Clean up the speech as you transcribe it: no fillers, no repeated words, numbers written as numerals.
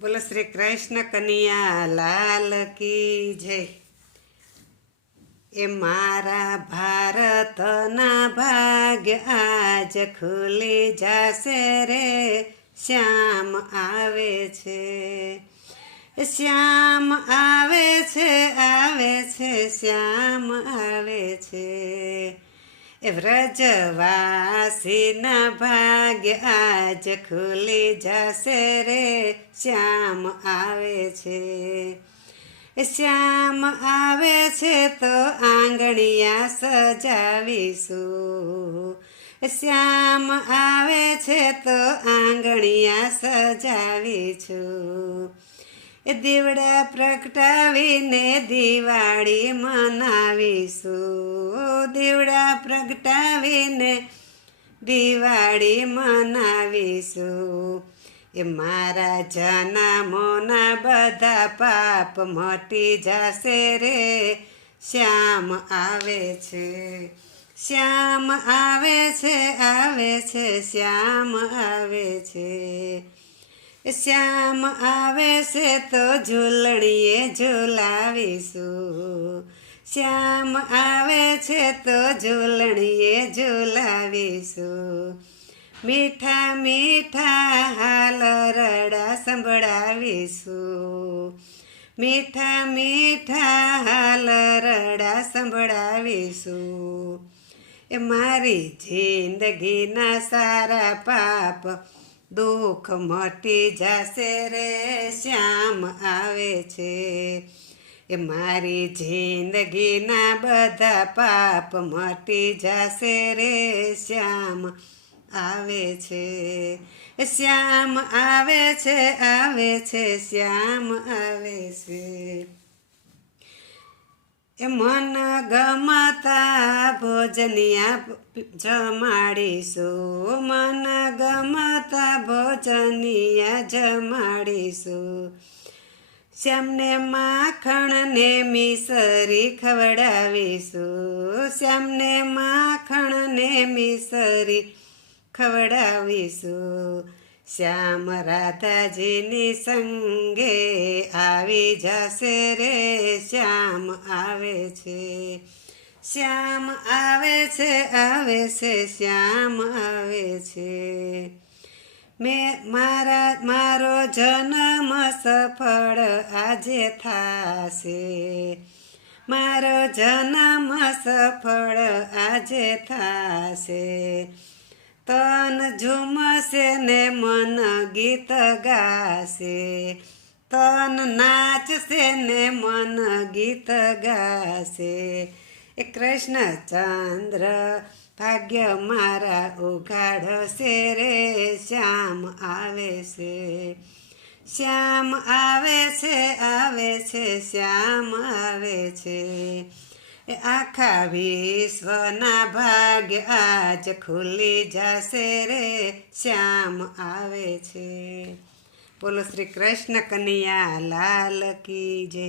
બોલો શ્રી કૃષ્ણ કનૈયા લાલ કી જય। એ મારા ભારતના ભાગ્ય આજ ખુલી જાશે રે, શ્યામ આવે છે, શ્યામ આવે છે, આવે છે, શ્યામ આવે છે। એ વ્રજવાસીના ભાગ્ય આજ ખુલી જશે રે, શ્યામ આવે છે, શ્યામ આવે છે તો આંગણિયા સજાવીશું, શ્યામ આવે છે તો આંગણિયા સજાવીશું। એ દીવડા પ્રગટાવીને દિવાળી મનાવીશું, દીવડા પ્રગટાવીને દિવાળી મનાવીશું। એ મારા જન્મોના બધા પાપ મટી જશે રે, શ્યામ આવે છે, શ્યામ આવે છે, આવે છે, શ્યામ આવે છે। શ્યામ આવે છે તો ઝૂલણીએ ઝૂલાવીશું, શ્યામ આવે છે તો ઝૂલણીએ ઝૂલાવીશું। મીઠા મીઠા હાલ રડા સંભળાવીશું, મીઠા મીઠા હાલ રડા સંભળાવીશું। એ મારી જિંદગીના સારા પાપ દુઃખ મટી જશે રે, શ્યામ આવે છે, એ મારી જિંદગીના બધા પાપ મટી જશે રે, શ્યામ આવે છે, શ્યામ આવે છે, આવે છે, શ્યામ આવે છે। એ મન ગમતા ભોજનિયા જમાડીશું, મન ગમતા ભોજનિયા જમાડીશું। શ્યામને માખણ ને મિસરી ખવડાવીશું, શ્યામને માખણ ને મિસરી ખવડાવીશું। શ્યામ રાધાજીની સંગે આવી જશે રે, શ્યામ આવે છે, શ્યામ આવે છે, આવે છે, શ્યામ આવે છે। મારો જન્મ સફળ આજે થાશે, મારો જન્મ સફળ આજે થાશે। તન ઝૂમશે ને મન ગીત ગાશે, તન નાચશે ને મન ગીત ગાશે। એ કૃષ્ણચંદ્ર ભાગ્ય મારા ઉઘાડશે રે, શ્યામ આવે છે, શ્યામ આવે છે, આવે છે, શ્યામ આવે છે। એ આખા વિશ્વના ભાગ્ય આજ ખુલી જશે રે, શ્યામ આવે છે। બોલો શ્રી કૃષ્ણ કનૈયા લાલ કી જય।